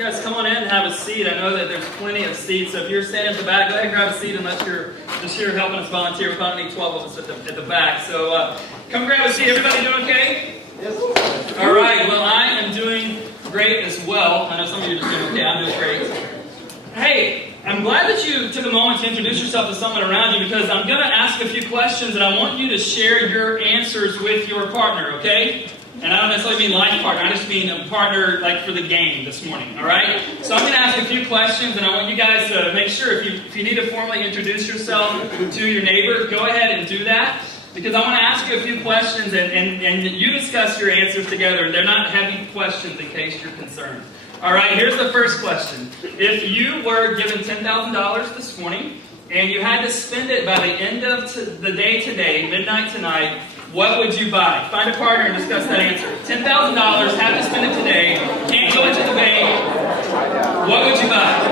You guys come on in and have a seat. I know that there's plenty of seats. So if you're standing at the back, go ahead and grab a seat unless you're just here helping us volunteer. We probably need 12 of us at the back. So come grab a seat. Everybody doing okay? Yes. All right. Well, I am doing great as well. I know some of you are just doing okay. I'm doing great. Hey, I'm glad that you took a moment to introduce yourself to someone around you because I'm going to ask a few questions and I want you to share your answers with your partner, okay? And I don't necessarily mean life partner, I just mean a partner like for the game this morning, all right? So I'm going to ask a few questions and I want you guys to make sure if you need to formally introduce yourself to your neighbor, go ahead and do that. Because I want to ask you a few questions and you discuss your answers together. They're not heavy questions in case you're concerned. All right, here's the first question. If you were given $10,000 this morning and you had to spend it by the end of the day today, midnight tonight, what would you buy? Find a partner and discuss that answer. $10,000, have to spend it today, can't go into the bank. What would you buy?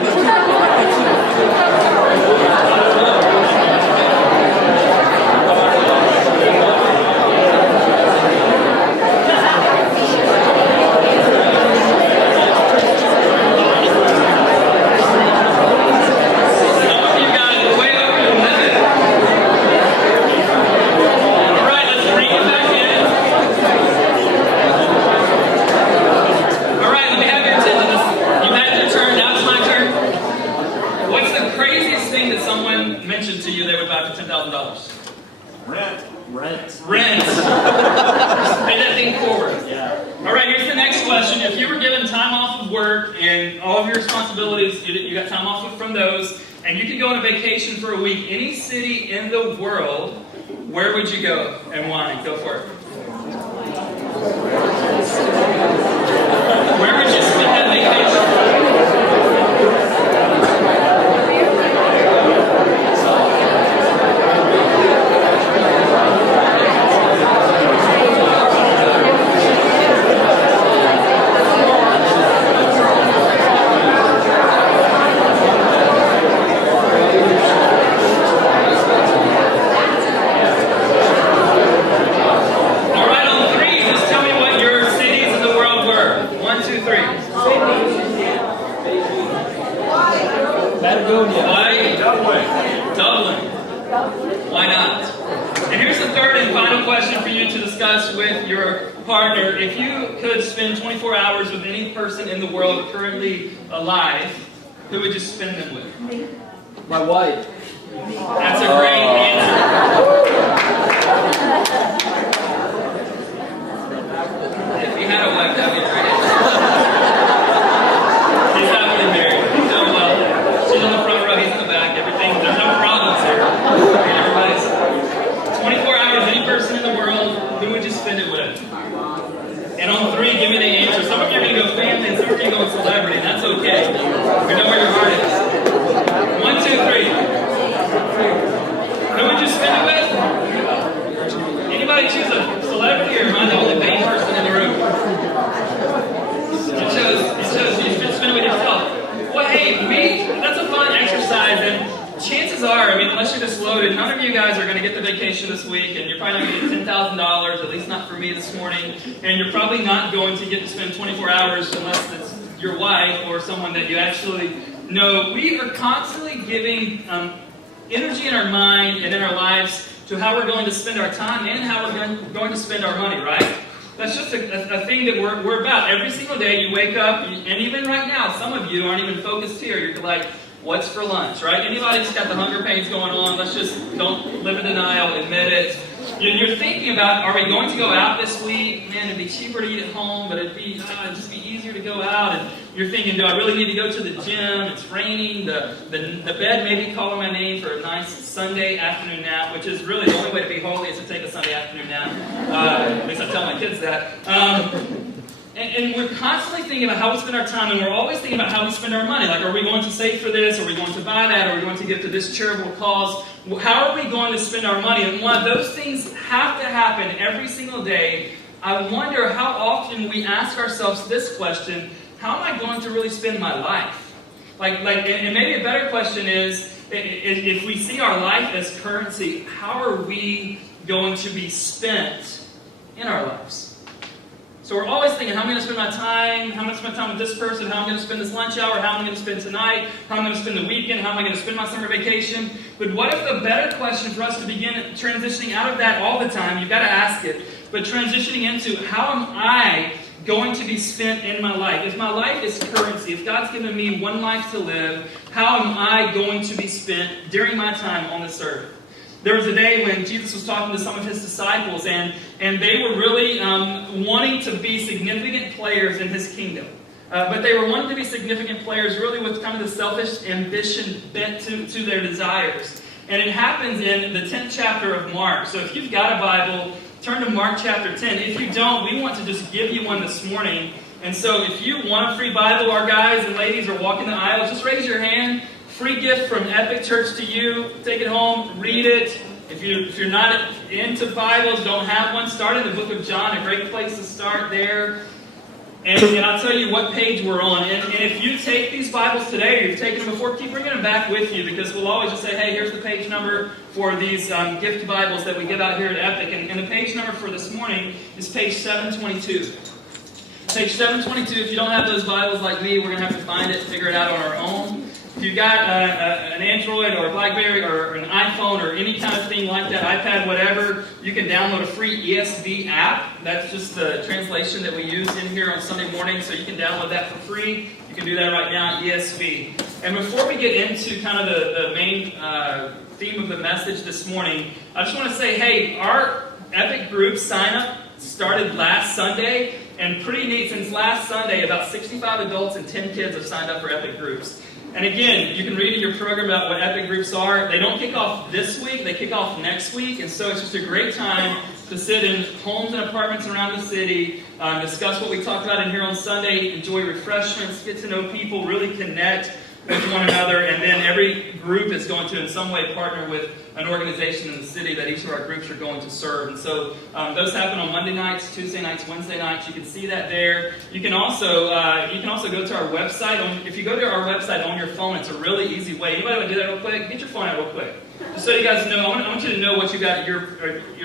Rent. Pay that thing forward. Yeah. All right, here's the next question. If you were given time off of work and all of your responsibilities, you got time off from those, and you could go on a vacation for a week, any city in the world, where would you go and why? Go for it. Where would you spend that vacation? Why not? And here's the third and final question for you to discuss with your partner. If you could spend 24 hours with any person in the world currently alive, who would you spend them with? My wife. That's a great answer. If you had a wife, that'd be great. He's happily married. He's doing well. She's in the front row, he's in the back. Everything. There's no problems here. Everybody's 24 hours, any person in the world, who would you spend it with? And on 3, give me the answer. Some of you are going to go family, and some of you are going celebrity. That's okay. We know where your heart is. 1, 2, 3. Who would you spend it with? Anybody choose a celebrity, or am I the only vain person in the room? You chose you should spend it with yourself. Well, hey, that's a fun exercise, and chances are, unless you're just loaded, none of you guys are going to get the vacation this week, and you're probably not going to get $10,000, at least not for me this morning, and you're probably not going to get to spend 24 hours unless it's your wife or someone that you actually know. We are constantly giving energy in our mind and in our lives to how we're going to spend our time and how we're going to spend our money, right? That's just a thing that we're about. Every single day you wake up, and even right now, some of you aren't even focused here. You're like, what's for lunch, right? Anybody that's got the hunger pains going on, let's just don't live in denial, admit it. You're thinking about, are we going to go out this week? Man, it'd be cheaper to eat at home, but it'd just be easier to go out. And you're thinking, do I really need to go to the gym? It's raining. The bed may be calling my name for a nice Sunday afternoon nap, which is really the only way to be holy is to take a Sunday afternoon nap. At least I tell my kids that. And we're constantly thinking about how we spend our time, and we're always thinking about how we spend our money. Like, are we going to save for this? Are we going to buy that? Are we going to give to this charitable cause? How are we going to spend our money? And while those things have to happen every single day, I wonder how often we ask ourselves this question: how am I going to really spend my life? And maybe a better question is, if we see our life as currency, how are we going to be spent in our lives? So we're always thinking, how am I going to spend my time? How am I going to spend time with this person? How am I going to spend this lunch hour? How am I going to spend tonight? How am I going to spend the weekend? How am I going to spend my summer vacation? But what if the better question for us to begin transitioning out of that all the time, you've got to ask it, but transitioning into, how am I going to be spent in my life? If my life is currency, if God's given me one life to live, how am I going to be spent during my time on this earth? There was a day when Jesus was talking to some of his disciples, and they were really wanting to be significant players in his kingdom. But they were wanting to be significant players really with kind of the selfish ambition bent to their desires. And it happens in the 10th chapter of Mark. So if you've got a Bible, turn to Mark chapter 10. If you don't, we want to just give you one this morning. And so if you want a free Bible, our guys and ladies are walking the aisles, just raise your hand. Free gift from Epic Church to you. Take it home, read it. If you're not into Bibles, don't have one, start in the book of John. A great place to start there. And I'll tell you what page we're on. And if you take these Bibles today, or you've taken them before, keep bringing them back with you, because we'll always just say, hey, here's the page number for these gift Bibles that we give out here at Epic. And the page number for this morning is page 722. Page 722. If you don't have those Bibles like me, we're going to have to find it, figure it out on our own. If you've got an Android or a BlackBerry or an iPhone or any kind of thing like that, iPad, whatever, you can download a free ESV app. That's just the translation that we use in here on Sunday morning, so you can download that for free. You can do that right now, ESV. And before we get into kind of the main theme of the message this morning, I just want to say, hey, our Epic group sign-up started last Sunday, and pretty neat, since last Sunday, about 65 adults and 10 kids have signed up for Epic groups. And again, you can read in your program about what Epic groups are. They don't kick off this week, they kick off next week. And so it's just a great time to sit in homes and apartments around the city, discuss what we talked about in here on Sunday, enjoy refreshments, get to know people, really connect with one another. And then every group is going to in some way partner with an organization in the city that each of our groups are going to serve. And so those happen on Monday nights, Tuesday nights, Wednesday nights. You can see that there. You can also go to our website. If you go to our website on your phone, it's a really easy way. Anybody want to do that real quick? Get your phone out real quick. Just so you guys know, I want you to know what you got. You're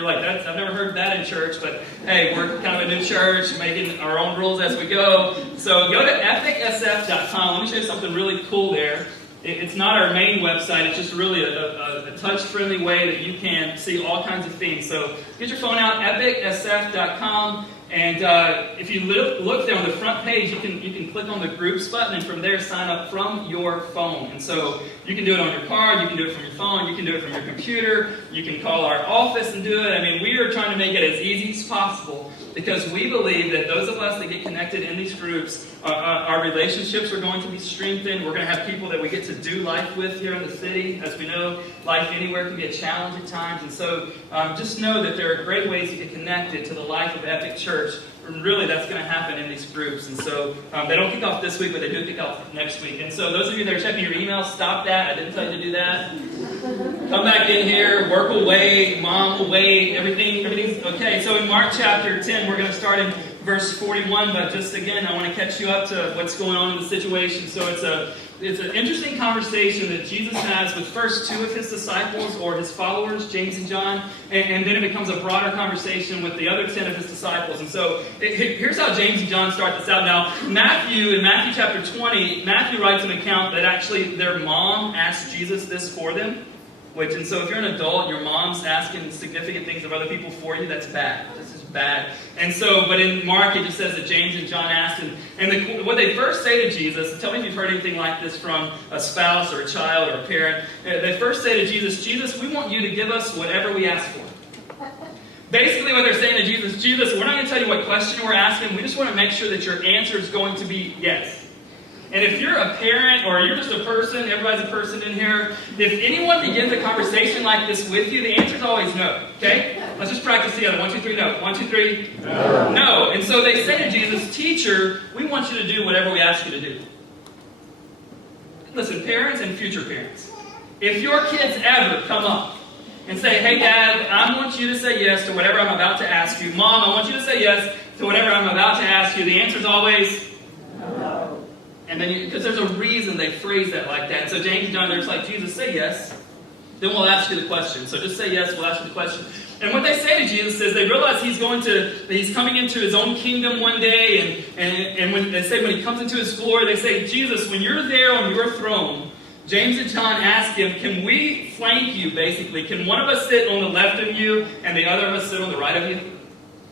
like, I've never heard that in church, but hey, we're kind of a new church, making our own rules as we go. So go to epicsf.com. Let me show you something really cool there. It's not our main website. It's just really a touch-friendly way that you can see all kinds of things. So get your phone out, epicsf.com. And if you look there on the front page, you can click on the groups button, and from there sign up from your phone. And so you can do it on your card, you can do it from your phone, you can do it from your computer, you can call our office and do it. I mean, we are trying to make it as easy as possible, because we believe that those of us that get connected in these groups, our relationships are going to be strengthened. We're going to have people that we get to do life with here in the city. As we know, life anywhere can be a challenge at times. And so just know that there are great ways to get connected to the life of Epic Church. And really, that's going to happen in these groups. And so they don't kick off this week, but they do kick off next week. And so those of you that are checking your email, stop that. I didn't tell you to do that. Come back in here. Work will wait. Mom will wait. Everything's okay. So in Mark chapter 10, we're going to start in verse 41. But just again, I want to catch you up to what's going on in the situation. So it's an interesting conversation that Jesus has with first two of his disciples or his followers, James and John, and then it becomes a broader conversation with the other 10 of his disciples. And so here's how James and John start this out. Now, in Matthew chapter 20, Matthew writes an account that actually their mom asked Jesus this for them. And so if you're an adult, your mom's asking significant things of other people for you, that's bad. This is bad. And so, but in Mark, it just says that James and John asked, and what they first say to Jesus, tell me if you've heard anything like this from a spouse or a child or a parent. They first say to Jesus, Jesus, we want you to give us whatever we ask for. Basically what they're saying to Jesus, Jesus, we're not going to tell you what question we're asking. We just want to make sure that your answer is going to be yes. And if you're a parent or you're just a person, everybody's a person in here, if anyone begins a conversation like this with you, the answer is always no. Okay? Let's just practice together. 1, 2, 3, no. 1, 2, 3, no. No. And so they say to Jesus, teacher, we want you to do whatever we ask you to do. Listen, parents and future parents, if your kids ever come up and say, hey, Dad, I want you to say yes to whatever I'm about to ask you. Mom, I want you to say yes to whatever I'm about to ask you. The answer is always no. And then, because there's a reason they phrase that like that. So James and John, they're just like, Jesus, say yes. then we'll ask you the question. So just say yes, we'll ask you the question. And what they say to Jesus is they realize that he's coming into his own kingdom one day, and when he comes into his glory, they say, Jesus, when you're there on your throne, James and John ask him, can we flank you, basically? Can one of us sit on the left of you and the other of us sit on the right of you?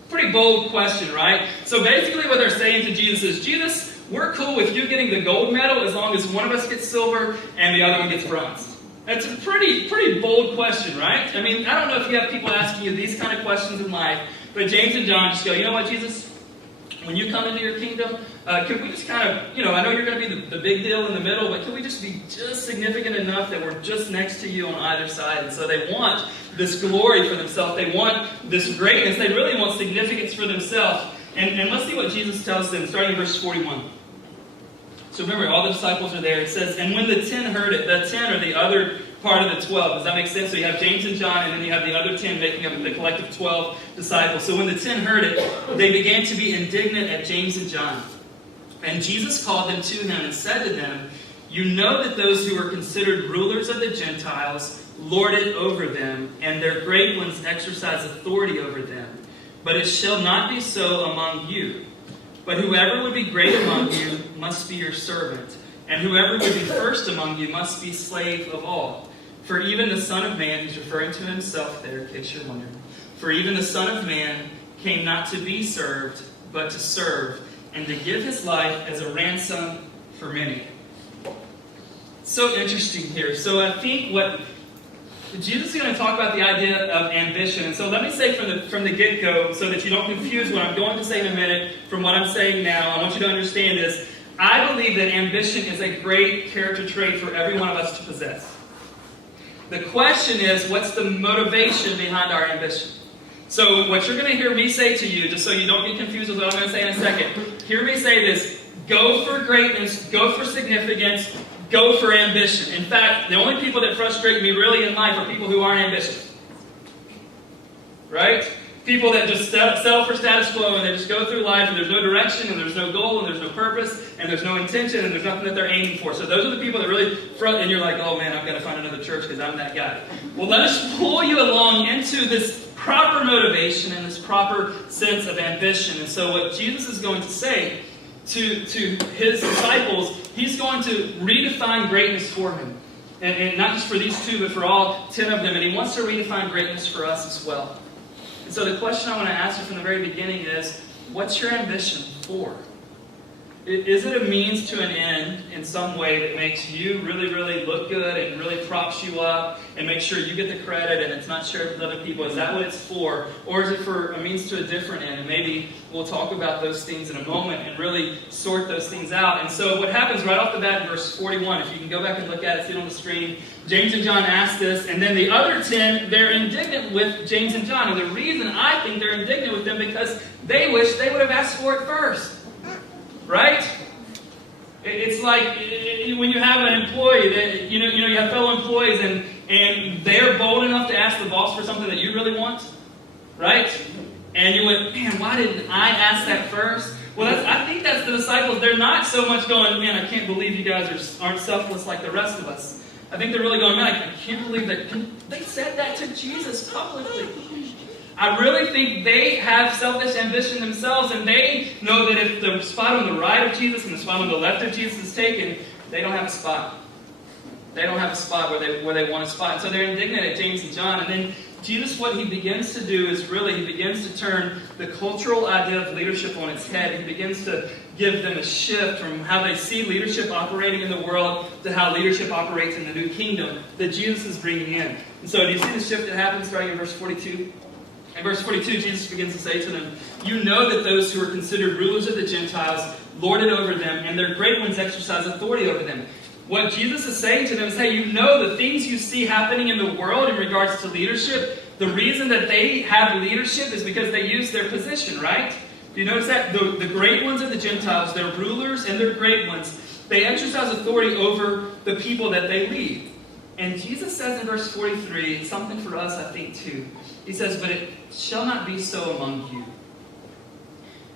Pretty bold question, right? So basically what they're saying to Jesus is, Jesus, we're cool with you getting the gold medal as long as one of us gets silver and the other one gets bronze. That's a pretty bold question, right? I mean, I don't know if you have people asking you these kind of questions in life, but James and John just go, you know what, Jesus? When you come into your kingdom, can we just kind of, I know you're going to be the big deal in the middle, but can we just be just significant enough that we're just next to you on either side? And so they want this glory for themselves. They want this greatness. They really want significance for themselves. And let's see what Jesus tells them, starting in verse 41. So remember, all the disciples are there. It says, and when the 10 heard it, the 10 are the other part of the 12. Does that make sense? So you have James and John, and then you have the other 10 making up the collective 12 disciples. So when the 10 heard it, they began to be indignant at James and John. And Jesus called them to him and said to them, you know that those who are considered rulers of the Gentiles lord it over them, and their great ones exercise authority over them. But it shall not be so among you. But whoever would be great among you must be your servant, and whoever would be first among you must be slave of all. For even the Son of Man, he's referring to himself there, in case you're wondering, for even the Son of Man came not to be served, but to serve, and to give his life as a ransom for many. So interesting here. So I think what Jesus is going to talk about the idea of ambition. And so let me say from the get-go, so that you don't confuse what I'm going to say in a minute from what I'm saying now. I want you to understand this. I believe that ambition is a great character trait for every one of us to possess. The question is, what's the motivation behind our ambition? So what you're going to hear me say to you, just so you don't get confused with what I'm going to say in a second, hear me say this: go for greatness, go for significance, go for ambition. In fact, the only people that frustrate me really in life are people who aren't ambitious. Right? People that just settle for status quo and they just go through life and there's no direction and there's no goal and there's no purpose and there's no intention and there's nothing that they're aiming for. So those are the people that really front, and you're like, oh man, I've got to find another church because I'm that guy. Well, let us pull you along into this proper motivation and this proper sense of ambition. And so what Jesus is going to say to his disciples, he's going to redefine greatness for him. And not just for these two, but for all 10 of them. And he wants to redefine greatness for us as well. And so the question I want to ask you from the very beginning is, what's your ambition for? Is it a means to an end in some way that makes you really, really look good and really props you up and makes sure you get the credit and it's not shared with other people? Is that what it's for? Or is it for a means to a different end? And maybe we'll talk about those things in a moment and really sort those things out. And so what happens right off the bat in verse 41, if you can go back and look at it, see it on the screen, James and John ask this, and then the other 10, they're indignant with James and John. And the reason I think they're indignant with them because they wish they would have asked for it first. Right? It's like when you have an employee that you have fellow employees and they're bold enough to ask the boss for something that you really want, right? And you went, man, why didn't I ask that first? Well, I think that's the disciples. They're not so much going, man, I can't believe you guys aren't selfless like the rest of us. I think they're really going, man, I can't believe that they said that to Jesus publicly. I really think they have selfish ambition themselves, and they know that if the spot on the right of Jesus and the spot on the left of Jesus is taken, they don't have a spot. They don't have a spot where they want a spot. And so they're indignant at James and John. And then Jesus, what he begins to do is he begins to turn the cultural idea of leadership on its head. He begins to give them a shift from how they see leadership operating in the world to how leadership operates in the new kingdom that Jesus is bringing in. And so do you see the shift that happens starting in verse 42? In verse 42, Jesus begins to say to them, you know that those who are considered rulers of the Gentiles lord it over them, and their great ones exercise authority over them. What Jesus is saying to them is, hey, you know the things you see happening in the world in regards to leadership, the reason that they have leadership is because they use their position, right? Do you notice that? The great ones of the Gentiles, their rulers and their great ones, they exercise authority over the people that they lead. And Jesus says in verse 43, something for us, I think, too. He says, but it shall not be so among you.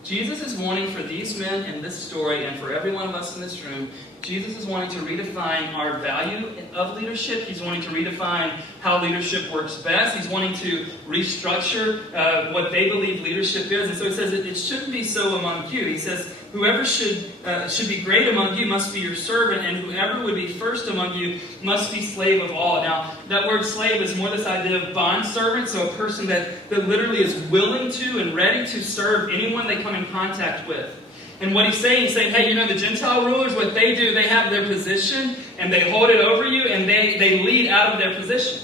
Jesus is wanting for these men in this story and for every one of us in this room Jesus is wanting to redefine our value of leadership. He's wanting to redefine how leadership works best. He's wanting to restructure what they believe leadership is. And so he says it shouldn't be so among you. He says, whoever should be great among you must be your servant, and whoever would be first among you must be slave of all. Now, that word slave is more this idea of bondservant, so a person that literally is willing to and ready to serve anyone they come in contact with. And what he's saying, hey, the Gentile rulers, what they do, they have their position, and they hold it over you, and they lead out of their position.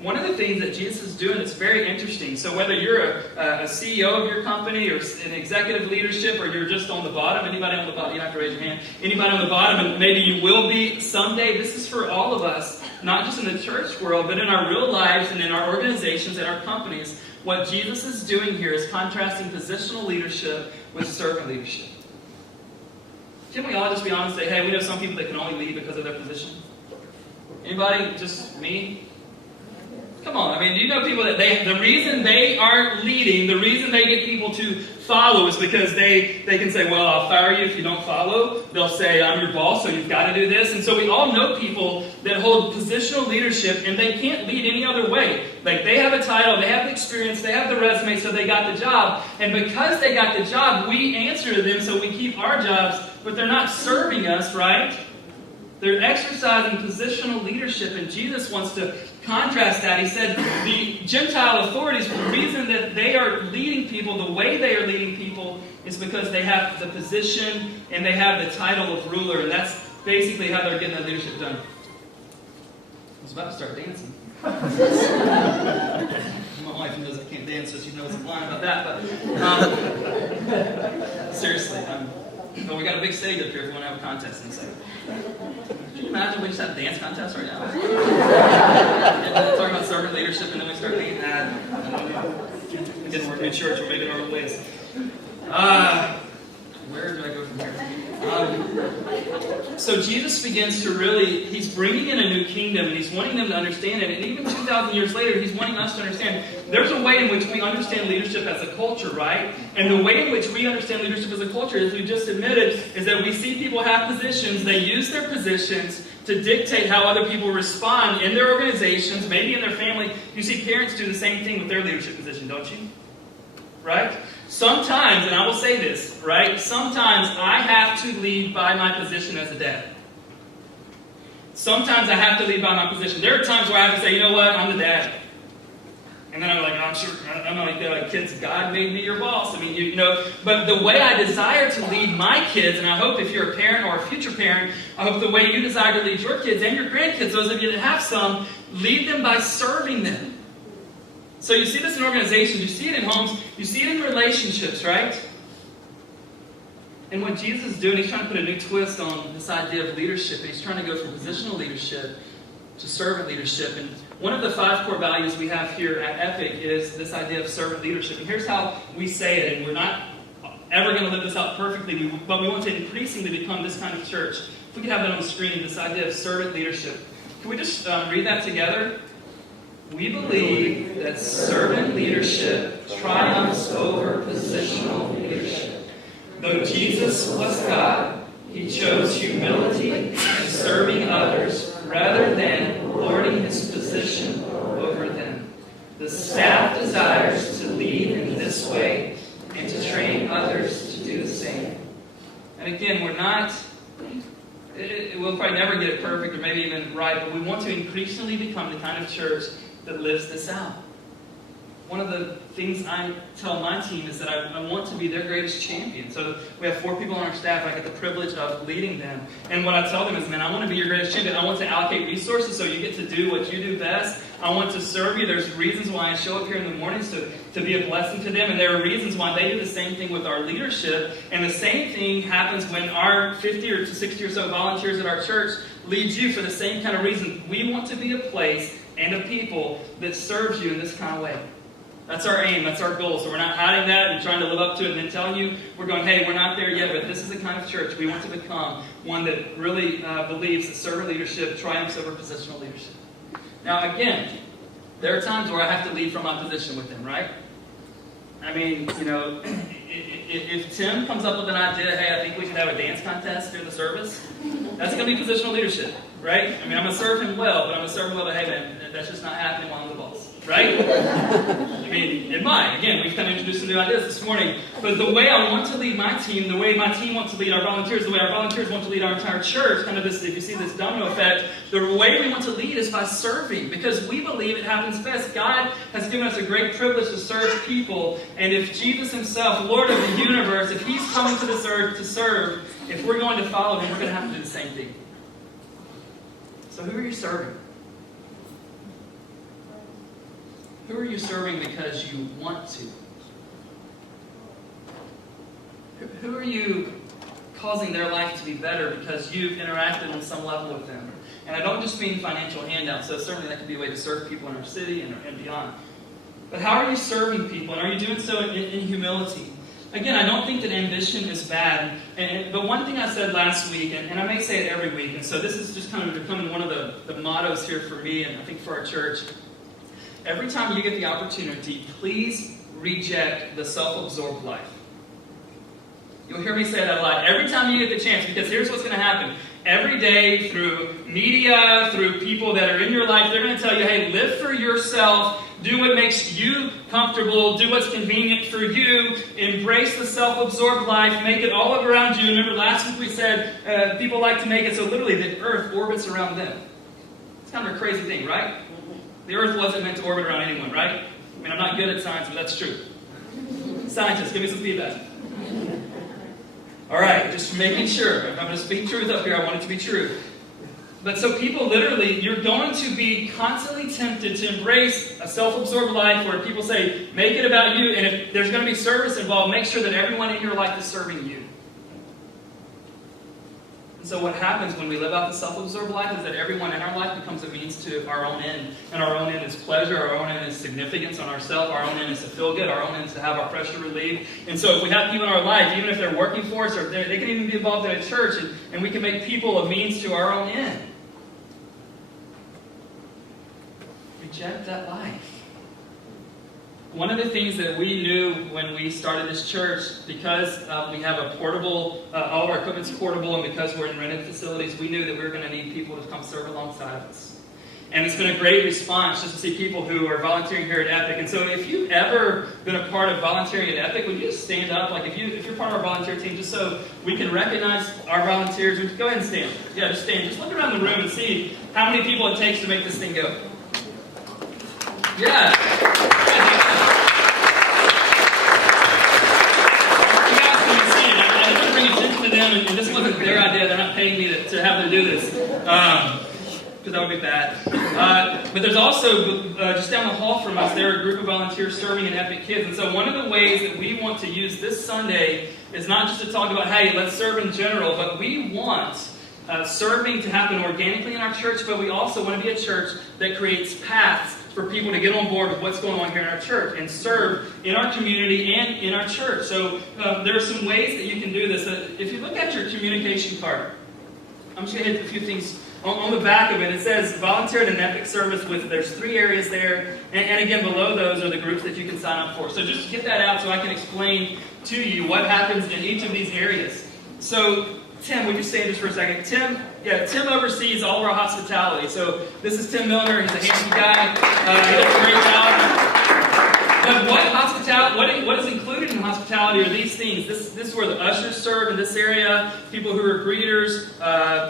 One of the things that Jesus is doing that's very interesting, so whether you're a CEO of your company or an executive leadership, or you're just on the bottom, anybody on the bottom, you don't have to raise your hand, anybody on the bottom, and maybe you will be someday, this is for all of us, not just in the church world, but in our real lives and in our organizations and our companies. What Jesus is doing here is contrasting positional leadership with servant leadership. Can we all just be honest and say, hey, we know some people that can only lead because of their position? Anybody? Just me? Come on, do you know people that the reason they are leading, the reason they get people to follow is because they can say, well, I'll fire you if you don't follow. They'll say, I'm your boss, so you've got to do this. And so we all know people that hold positional leadership, and they can't lead any other way. Like, they have a title, they have the experience, they have the resume, so they got the job. And because they got the job, we answer to them, so we keep our jobs, but they're not serving us, right? They're exercising positional leadership, and Jesus wants to contrast that. He said the Gentile authorities, the reason that they are leading people, the way they are leading people, is because they have the position and they have the title of ruler, and that's basically how they're getting that leadership done. I was about to start dancing. My wife knows I can't dance, so she knows I'm lying about that, but seriously, but we got a big stage up here if we want to have a contest in a second. Can you imagine we just had a dance contest right now? And talking about servant leadership, and then we start thinking, it didn't work in church, we're making our own ways. Where do I go from here? So Jesus begins to really, he's bringing in a new kingdom, and he's wanting them to understand it. And even 2,000 years later, he's wanting us to understand there's a way in which we understand leadership as a culture, right? And the way in which we understand leadership as a culture, as we just admitted, is that we see people have positions, they use their positions to dictate how other people respond in their organizations, maybe in their family. You see parents do the same thing with their leadership position, don't you? Right? Sometimes, and I will say this, right? Sometimes I have to lead by my position as a dad. Sometimes I have to lead by my position. There are times where I have to say, you know what, I'm the dad. And then I'm like, I'm sure, I'm like, kids, God made me your boss. But the way I desire to lead my kids, and I hope if you're a parent or a future parent, I hope the way you desire to lead your kids and your grandkids, those of you that have some, lead them by serving them. So you see this in organizations, you see it in homes, you see it in relationships, right? And what Jesus is doing, he's trying to put a new twist on this idea of leadership, and he's trying to go from positional leadership to servant leadership. And one of the 5 core values we have here at Epic is this idea of servant leadership. And here's how we say it, and we're not ever going to live this out perfectly, but we want to increasingly become this kind of church. If we could have that on the screen, this idea of servant leadership. Can we just read that together? We believe that servant leadership triumphs over positional leadership. Though Jesus was God, he chose humility and serving others rather than lording his position over them. The staff desires to lead in this way and to train others to do the same. And again, we'll probably never get it perfect or maybe even right, but we want to increasingly become the kind of church that lives this out. One of the things I tell my team is that I want to be their greatest champion. So we have 4 people on our staff. I get the privilege of leading them. And what I tell them is, man, I want to be your greatest champion. I want to allocate resources so you get to do what you do best. I want to serve you. There's reasons why I show up here in the mornings to be a blessing to them. And there are reasons why they do the same thing with our leadership. And the same thing happens when our 50 or to 60 or so volunteers at our church lead you for the same kind of reason. We want to be a place and a people that serves you in this kind of way. That's our aim. That's our goal. So we're not hiding that and trying to live up to it and then telling you, we're going, hey, we're not there yet, but this is the kind of church we want to become, one that really believes that servant leadership triumphs over positional leadership. Now, again, there are times where I have to lead from my position with them, right? I mean, if Tim comes up with an idea, hey, I think we should have a dance contest during the service, that's going to be positional leadership, right? I mean, I'm going to serve him well, but I'm going to serve him well, but hey, man, that's just not happening while I'm the boss, right? I mean, it might. Again, we've kind of introduced some new ideas this morning, but the way I want to lead my team, the way my team wants to lead our volunteers, the way our volunteers want to lead our entire church, kind of this, if you see this domino effect, the way we want to lead is by serving, because we believe it happens best. God has given us a great privilege to serve people, and if Jesus himself, Lord of the universe, if he's coming to this earth to serve, if we're going to follow him, we're going to have to do the same thing. So who are you serving? Who are you serving because you want to? Who are you causing their life to be better because you've interacted on some level with them? And I don't just mean financial handouts, so certainly that could be a way to serve people in our city and beyond. But how are you serving people? And are you doing so in humility? Again, I don't think that ambition is bad. But one thing I said last week, and I may say it every week, and so this is just kind of becoming one of the mottos here for me and I think for our church. Every time you get the opportunity, please reject the self-absorbed life. You'll hear me say that a lot. Every time you get the chance, because here's what's going to happen. Every day, through media, through people that are in your life, they're going to tell you, hey, live for yourself, do what makes you comfortable, do what's convenient for you, embrace the self-absorbed life, make it all around you. Remember last week we said people like to make it so literally the earth orbits around them. It's kind of a crazy thing, right? The earth wasn't meant to orbit around anyone, right? I mean, I'm not good at science, but that's true. Scientists, give me some feedback. All right, just making sure. If I'm going to speak truth up here, I want it to be true. But so people literally, you're going to be constantly tempted to embrace a self-absorbed life where people say, make it about you, and if there's going to be service involved, make sure that everyone in your life is serving you. And so what happens when we live out the self-absorbed life is that everyone in our life becomes a means to our own end. And our own end is pleasure, our own end is significance on ourselves, our own end is to feel good, our own end is to have our pressure relieved. And so if we have people in our life, even if they're working for us, or they can even be involved in a church, and we can make people a means to our own end. Reject that life. One of the things that we knew when we started this church, because we have a portable, all of our equipment's portable, and because we're in rented facilities, we knew that we were going to need people to come serve alongside of us. And it's been a great response just to see people who are volunteering here at Epic. And so if you've ever been a part of volunteering at Epic, would you just stand up? Like if you're part of our volunteer team, just so we can recognize our volunteers, go ahead and stand. Yeah, just stand. Just look around the room and see how many people it takes to make this thing go. Yeah. And this wasn't their idea. They're not paying me to have them do this, because that would be bad. But there's also, just down the hall from us, there are a group of volunteers serving in Epic Kids. And so one of the ways that we want to use this Sunday is not just to talk about, hey, let's serve in general, but we want serving to happen organically in our church, but we also want to be a church that creates paths for people to get on board with what's going on here in our church and serve in our community and in our church. So there are some ways that you can do this. If you look at your communication card, I'm just going to hit a few things. On the back of it, it says volunteer at an Epic service with, there's 3 areas there. And again, below those are the groups that you can sign up for. So just get that out so I can explain to you what happens in each of these areas. So Tim, would you stand just for a second? Tim oversees all of our hospitality. So this is Tim Milner. He's a handsome guy. He does a great job. But what is included in hospitality are these things. This is where the ushers serve in this area, people who are greeters,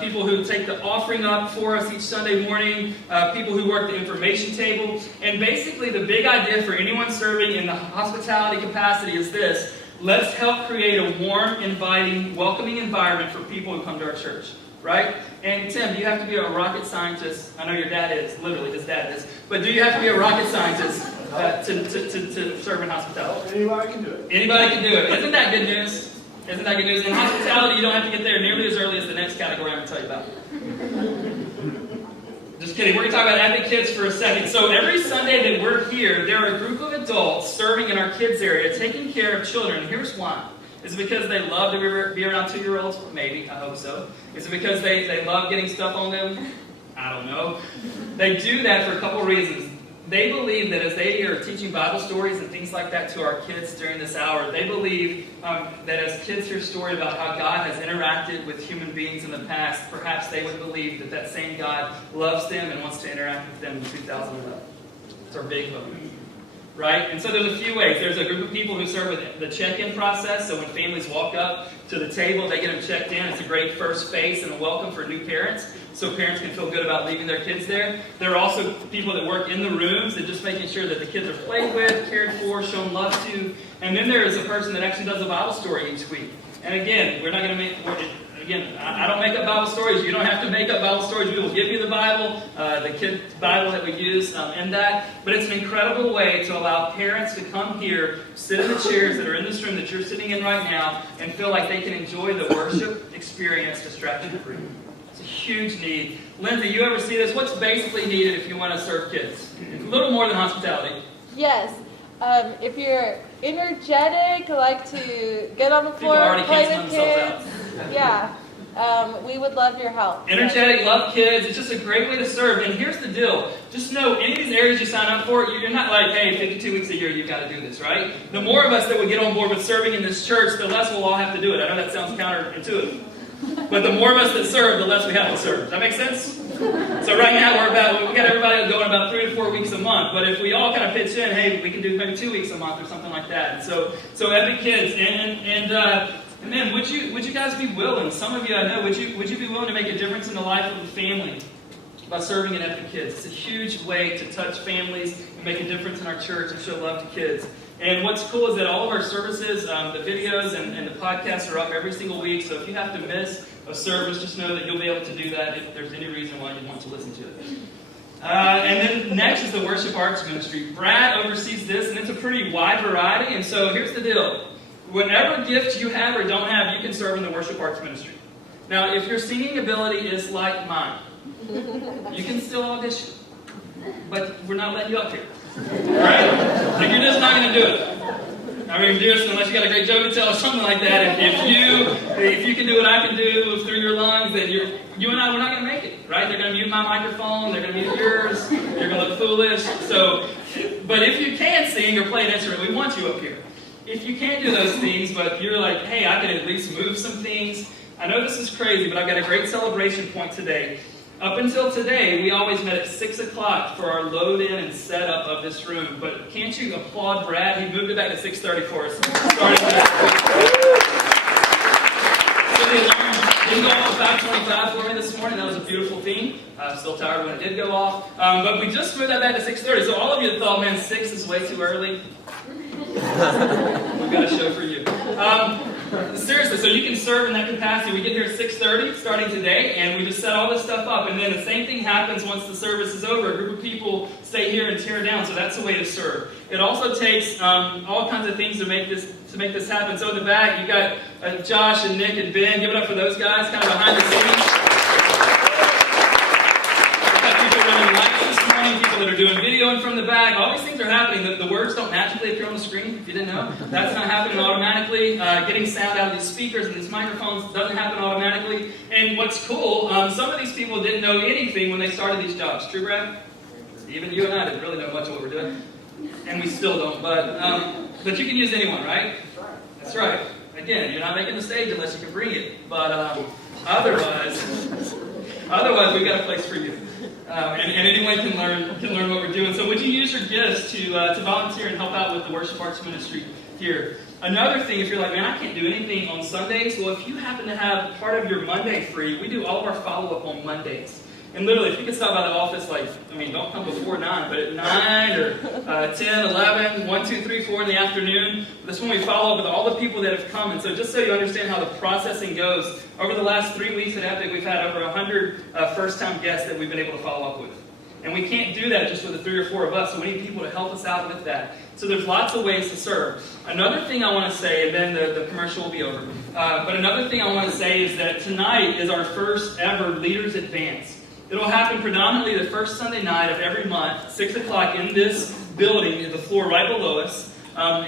people who take the offering up for us each Sunday morning, people who work the information table. And basically the big idea for anyone serving in the hospitality capacity is this. Let's help create a warm, inviting, welcoming environment for people who come to our church, right? And Tim, do you have to be a rocket scientist? I know your dad is, literally, his dad is. But do you have to be a rocket scientist to serve in hospitality? Anybody can do it. Anybody can do it. Isn't that good news? Isn't that good news? In hospitality, you don't have to get there nearly as early as the next category I'm going to tell you about. Just kidding. We're going to talk about Epic Kids for a second. So every Sunday that we're here, there are a group of adults serving in our kids area, taking care of children. Here's why. Is it because they love to be around 2-year-olds? Maybe. I hope so. Is it because they love getting stuff on them? I don't know. They do that for a couple reasons. they believe that as they are teaching Bible stories and things like that to our kids during this hour, they believe that as kids hear stories about how God has interacted with human beings in the past, perhaps they would believe that that same God loves them and wants to interact with them in 2011. It's our big hope. Right? And so there's a few ways. There's a group of people who serve with the check-in process. So when families walk up to the table, they get them checked in. It's a great first face and a welcome for new parents, so parents can feel good about leaving their kids there. There are also people that work in the rooms and just making sure that the kids are played with, cared for, shown love to. And then there is a person that actually does a Bible story each week. And again, we're not going to make... Again, I don't make up Bible stories. You don't have to make up Bible stories. We will give you the Bible, the kid Bible that we use in that. But it's an incredible way to allow parents to come here, sit in the chairs that are in this room that you're sitting in right now, and feel like they can enjoy the worship experience distraction-free. It's a huge need. Lindsay, you ever see this? What's basically needed if you want to serve kids? It's a little more than hospitality. Yes. If you're energetic, like to get on the floor, play with kids, we would love your help. Energetic, love kids. It's just a great way to serve. And here's the deal. Just know, any of these areas you sign up for, you're not like, hey, 52 weeks a year, you've got to do this, right? The more of us that would get on board with serving in this church, the less we'll all have to do it. I know that sounds counterintuitive. But the more of us that serve, the less we have to serve. Does that make sense? So right now, we got everybody going about 3 to 4 weeks a month. But if we all kind of pitch in, hey, we can do maybe 2 weeks a month or something like that. And so Epic Kids, and then would you guys be willing? Some of you I know, would you be willing to make a difference in the life of the family by serving in Epic Kids? It's a huge way to touch families and make a difference in our church and show love to kids. And what's cool is that all of our services, the videos and the podcasts are up every single week. So if you have to miss a service, just know that you'll be able to do that if there's any reason why you want to listen to it. And then next is the Worship Arts Ministry. Brad oversees this, and it's a pretty wide variety. And so here's the deal. Whatever gift you have or don't have, you can serve in the Worship Arts Ministry. Now, if your singing ability is like mine, you can still audition. But we're not letting you up here. Right? Like, you're just not going to do it. I mean, just unless you got a great joke to tell or something like that. If you can do what I can do through your lungs, then you and I, we're not going to make it. Right? They're going to mute my microphone. They're going to mute yours. You're going to look foolish. So, but if you can sing or play an instrument, we want you up here. If you can't do those things, but you're like, hey, I can at least move some things. I know this is crazy, but I've got a great celebration point today. Up until today, we always met at 6 o'clock for our load-in and setup of this room. But can't you applaud Brad? He moved it back to 6:30 for us. Starting today. So the alarm didn't go off at 5:25 for me this morning. That was a beautiful theme. I'm still tired when it did go off. But we just moved that back to 6:30. So all of you thought, man, 6 is way too early. We've got a show for you. Seriously, so you can serve in that capacity. We get here at 6:30 starting today, and we just set all this stuff up. And then the same thing happens once the service is over. A group of people stay here and tear down, so that's the way to serve. It also takes all kinds of things to make this happen. So in the back, you got Josh and Nick and Ben. Give it up for those guys, kind of behind the scenes. People that are doing videoing from the back. All these things are happening. The words don't magically appear on the screen, if you didn't know. That's not happening automatically. Getting sound out of these speakers and these microphones doesn't happen automatically. And what's cool, some of these people didn't know anything when they started these jobs. True, Brad? Even you and I didn't really know much of what we're doing. And we still don't. But you can use anyone, right? That's right. Again, you're not making the stage unless you can bring it. But otherwise, we've got a place for you. And anyone can learn what we're doing. So would you use your gifts to volunteer and help out with the Worship Arts Ministry here? Another thing, if you're like, man, I can't do anything on Sundays, well, if you happen to have part of your Monday free, we do all of our follow-up on Mondays. And literally, if you could stop by the office, don't come before 9, but at 9 or 10, 11, 1, 2, 3, 4 in the afternoon, that's when we follow up with all the people that have come. And so just so you understand how the processing goes, over the last 3 weeks at Epic, we've had over 100 first-time guests that we've been able to follow up with. And we can't do that just with the 3 or 4 of us, so we need people to help us out with that. So there's lots of ways to serve. Another thing I want to say, and then the commercial will be over, but another thing I want to say is that tonight is our first ever Leaders Advance. It'll happen predominantly the first Sunday night of every month, 6 o'clock in this building, in the floor right below us,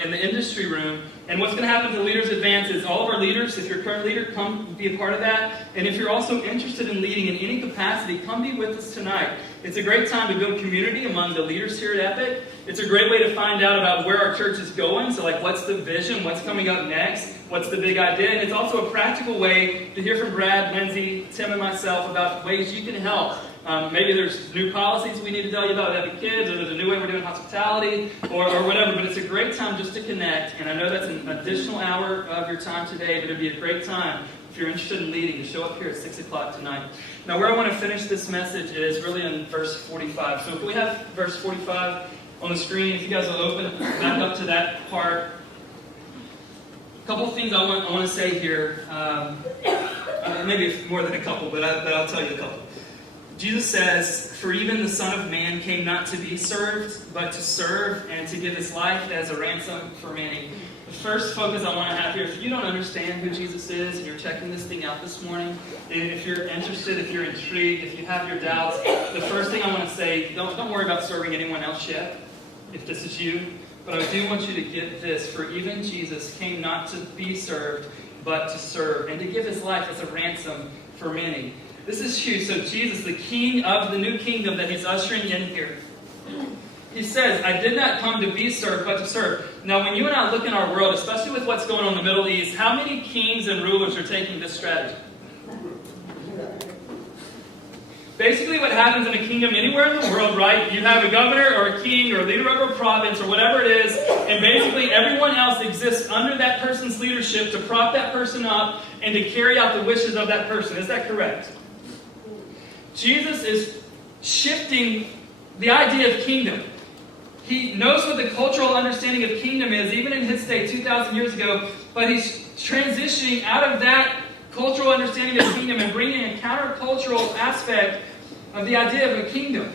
in the industry room. And what's going to happen to Leaders Advance is all of our leaders, if you're a current leader, come be a part of that. And if you're also interested in leading in any capacity, come be with us tonight. It's a great time to build community among the leaders here at Epic. It's a great way to find out about where our church is going. So like, what's the vision? What's coming up next? What's the big idea? And it's also a practical way to hear from Brad, Lindsay, Tim, and myself about ways you can help. Maybe there's new policies we need to tell you about with Epic Kids, or there's a new way we're doing hospitality, or whatever. But it's a great time just to connect. And I know that's an additional hour of your time today, but it'd be a great time if you're interested in leading to show up here at 6 o'clock tonight. Now, where I want to finish this message is really in verse 45. So if we have verse 45 on the screen, if you guys will open back up to that part. A couple of things I want to say here. Maybe it's more than a couple, but I'll tell you a couple. Jesus says, "For even the Son of Man came not to be served, but to serve and to give his life as a ransom for many." The first focus I want to have here, if you don't understand who Jesus is and you're checking this thing out this morning, if you're interested, if you're intrigued, if you have your doubts, the first thing I want to say, don't worry about serving anyone else yet, if this is you. But I do want you to get this. For even Jesus came not to be served, but to serve and to give his life as a ransom for many. This is huge. So Jesus, the king of the new kingdom that he's ushering in here, he says, "I did not come to be served, but to serve." Now, when you and I look in our world, especially with what's going on in the Middle East, how many kings and rulers are taking this strategy? Basically, what happens in a kingdom anywhere in the world, right? You have a governor or a king or a leader of a province or whatever it is, and basically everyone else exists under that person's leadership to prop that person up and to carry out the wishes of that person. Is that correct? Jesus is shifting the idea of kingdom. He knows what the cultural understanding of kingdom is, even in his day 2,000 years ago, but he's transitioning out of that cultural understanding of kingdom and bringing a countercultural aspect of the idea of a kingdom.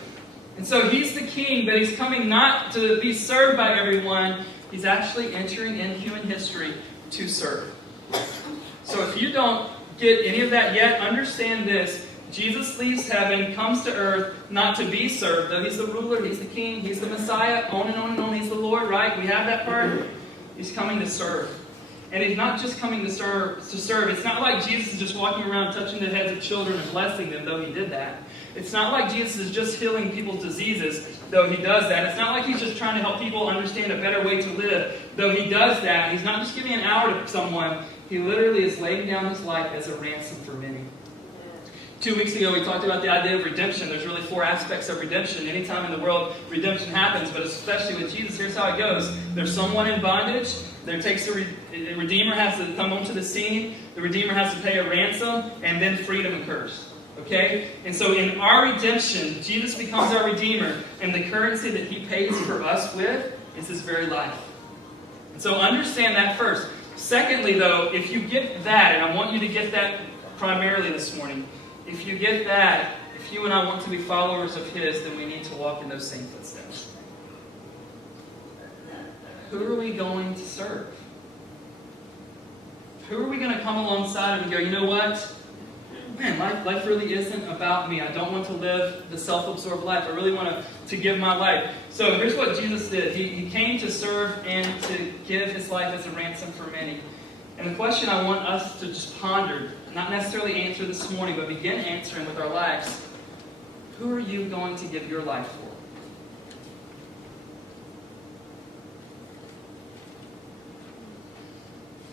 And so he's the king, but he's coming not to be served by everyone. He's actually entering in human history to serve. So if you don't get any of that yet, understand this. Jesus leaves heaven, comes to earth, not to be served, though he's the ruler, he's the king, he's the Messiah, on and on and on, he's the Lord, right? We have that part. He's coming to serve. And he's not just coming to serve. It's not like Jesus is just walking around touching the heads of children and blessing them, though he did that. It's not like Jesus is just healing people's diseases, though he does that. It's not like he's just trying to help people understand a better way to live, though he does that. He's not just giving an hour to someone. He literally is laying down his life as a ransom for many. 2 weeks ago, we talked about the idea of redemption. There's really 4 aspects of redemption. Anytime in the world, redemption happens, but especially with Jesus, here's how it goes. There's someone in bondage. There takes the Redeemer has to come onto the scene. The Redeemer has to pay a ransom, and then freedom occurs. Okay? And so in our redemption, Jesus becomes our Redeemer, and the currency that he pays for us with is his very life. And so understand that first. Secondly, though, if you get that, and I want you to get that primarily this morning, if you get that, if you and I want to be followers of his, then we need to walk in those same footsteps. Who are we going to serve? Who are we going to come alongside of and go, you know what? Man, life really isn't about me. I don't want to live the self-absorbed life. I really want to give my life. So here's what Jesus did. He came to serve and to give his life as a ransom for many. And the question I want us to just ponder, not necessarily answer this morning, but begin answering with our lives. Who are you going to give your life for?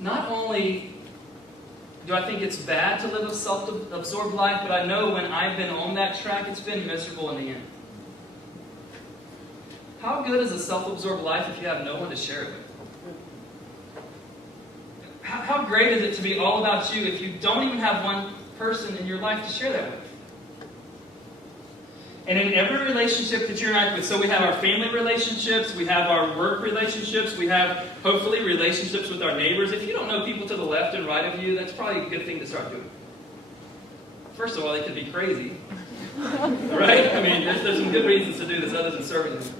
Not only do I think it's bad to live a self-absorbed life, but I know when I've been on that track, it's been miserable in the end. How good is a self-absorbed life if you have no one to share it with? How great is it to be all about you if you don't even have one person in your life to share that with? And in every relationship that you're in, so we have our family relationships, we have our work relationships, we have, hopefully, relationships with our neighbors. If you don't know people to the left and right of you, that's probably a good thing to start doing. First of all, they could be crazy. Right? I mean, there's some good reasons to do this other than serving them.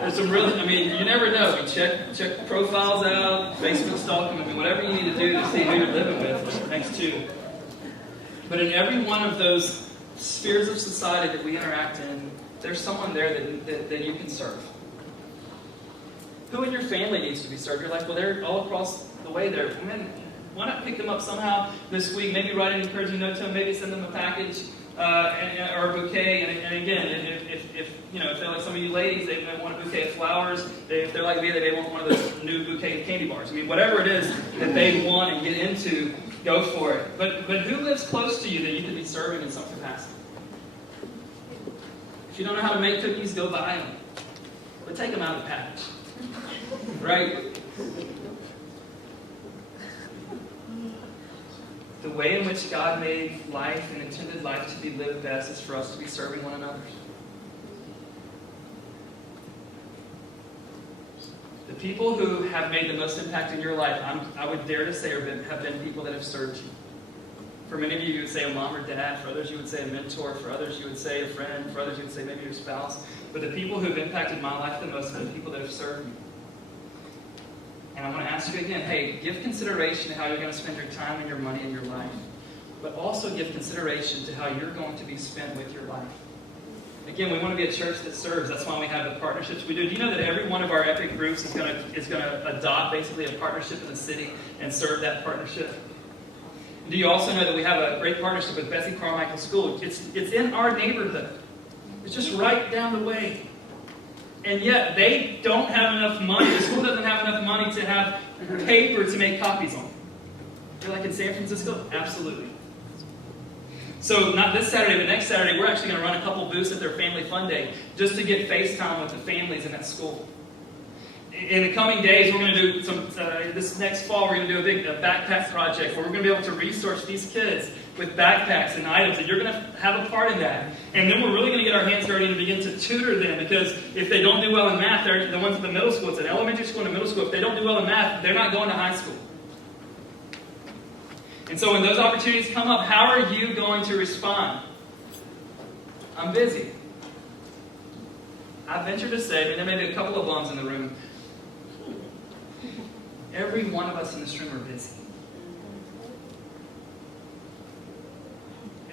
There's some really, you never know. You check profiles out, Facebook stalking, whatever you need to do to see who you're living with next to. But in every one of those spheres of society that we interact in, there's someone there that you can serve. Who in your family needs to be served? You're like, well, they're all across the way there. Man, why not pick them up somehow this week? Maybe write an encouraging note to them. Maybe send them a package or a bouquet. And again, if they're like some of you ladies, they want a bouquet of flowers. If they're like me, they may want one of those new bouquet of candy bars. I mean, whatever it is that they want and get into, go for it. But who lives close to you that you could be serving in some capacity? If you don't know how to make cookies, go buy them. But take them out of the package. Right? The way in which God made life and intended life to be lived best is for us to be serving one another. The people who have made the most impact in your life, I would dare to say, have been people that have served you. For many of you, you would say a mom or dad. For others, you would say a mentor. For others, you would say a friend. For others, you would say maybe your spouse. But the people who have impacted my life the most are the people that have served me. And I want to ask you again, hey, give consideration to how you're going to spend your time and your money and your life. But also give consideration to how you're going to be spent with your life. Again, we want to be a church that serves. That's why we have the partnerships we do. Do you know that every one of our epic groups is going to adopt basically a partnership in the city and serve that partnership? Do you also know that we have a great partnership with Bessie Carmichael School? It's in our neighborhood. It's just right down the way. And yet, they don't have enough money. The school doesn't have enough money to have paper to make copies on. You're like in San Francisco? Absolutely. So not this Saturday, but next Saturday, we're actually going to run a couple booths at their Family Fun Day just to get FaceTime with the families in that school. In the coming days, we're going to do this next fall, we're going to do a big backpack project where we're going to be able to resource these kids with backpacks and items, and you're going to have a part in that. And then we're really going to get our hands dirty and begin to tutor them, because if they don't do well in math, they're the ones at the middle school. It's an elementary school and a middle school. If they don't do well in math, they're not going to high school. And so when those opportunities come up, how are you going to respond? I'm busy. I venture to say, but there may be a couple of bums in the room, every one of us in this room are busy.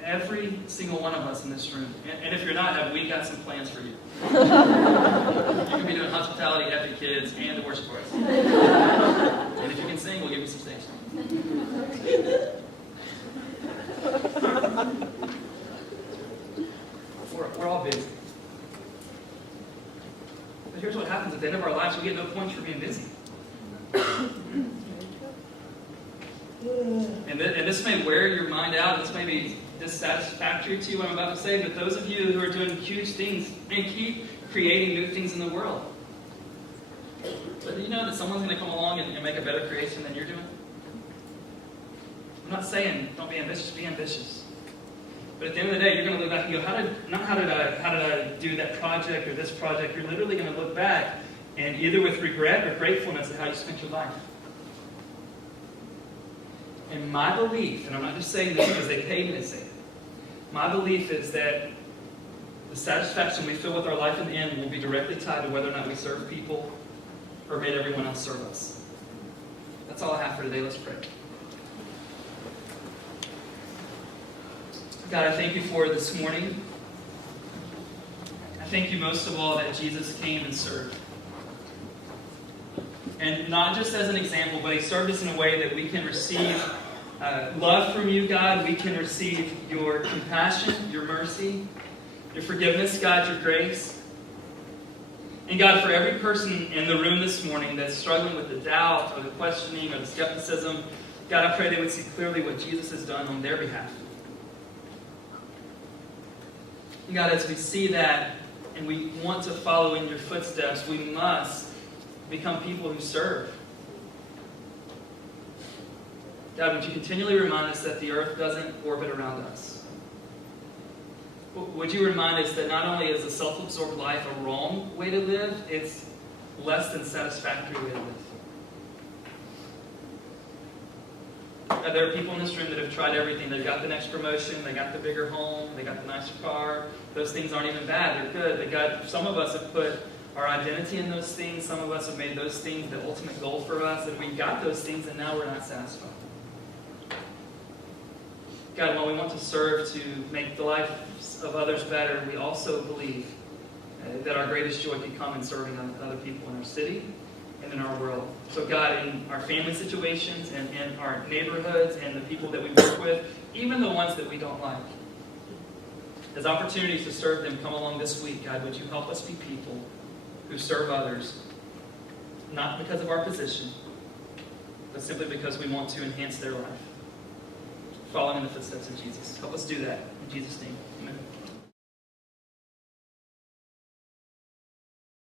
Every single one of us in this room. And if you're not, we got some plans for you. You can be doing hospitality, epic kids, and the worship chorus. And if you can sing, we'll give you some stage time. We're all busy. But here's what happens at the end of our lives: we get no points for being busy. And this may wear your mind out. This may be dissatisfactory to you, what I'm about to say, but those of you who are doing huge things and keep creating new things in the world. But do you know that someone's going to come along and make a better creation than you're doing? I'm not saying don't be ambitious, be ambitious. But at the end of the day, you're going to look back and go, how did I do that project or this project? You're literally going to look back and either with regret or gratefulness at how you spent your life. And my belief, and I'm not just saying this because they paid me to say it, my belief is that the satisfaction we feel with our life in the end will be directly tied to whether or not we serve people or made everyone else serve us. That's all I have for today. Let's pray. God, I thank you for this morning. I thank you most of all that Jesus came and served. And not just as an example, but he served us in a way that we can receive love from you, God. We can receive your compassion, your mercy, your forgiveness, God, your grace. And God, for every person in the room this morning that's struggling with the doubt or the questioning or the skepticism, God, I pray they would see clearly what Jesus has done on their behalf. And God, as we see that and we want to follow in your footsteps, we must become people who serve. God, would you continually remind us that the earth doesn't orbit around us? Would you remind us that not only is a self-absorbed life a wrong way to live, it's less than satisfactory way to live. There are people in this room that have tried everything. They've got the next promotion, they got the bigger home, they got the nicer car. Those things aren't even bad, they're good. But God, some of us have put our identity in those things. Some of us have made those things the ultimate goal for us, and we got those things, and now we're not satisfied. God, while we want to serve to make the lives of others better, we also believe that our greatest joy can come in serving other people in our city, and in our world. So God, in our family situations and in our neighborhoods and the people that we work with, even the ones that we don't like, as opportunities to serve them come along this week, God, would you help us be people who serve others, not because of our position, but simply because we want to enhance their life, following in the footsteps of Jesus. Help us do that. In Jesus' name, amen.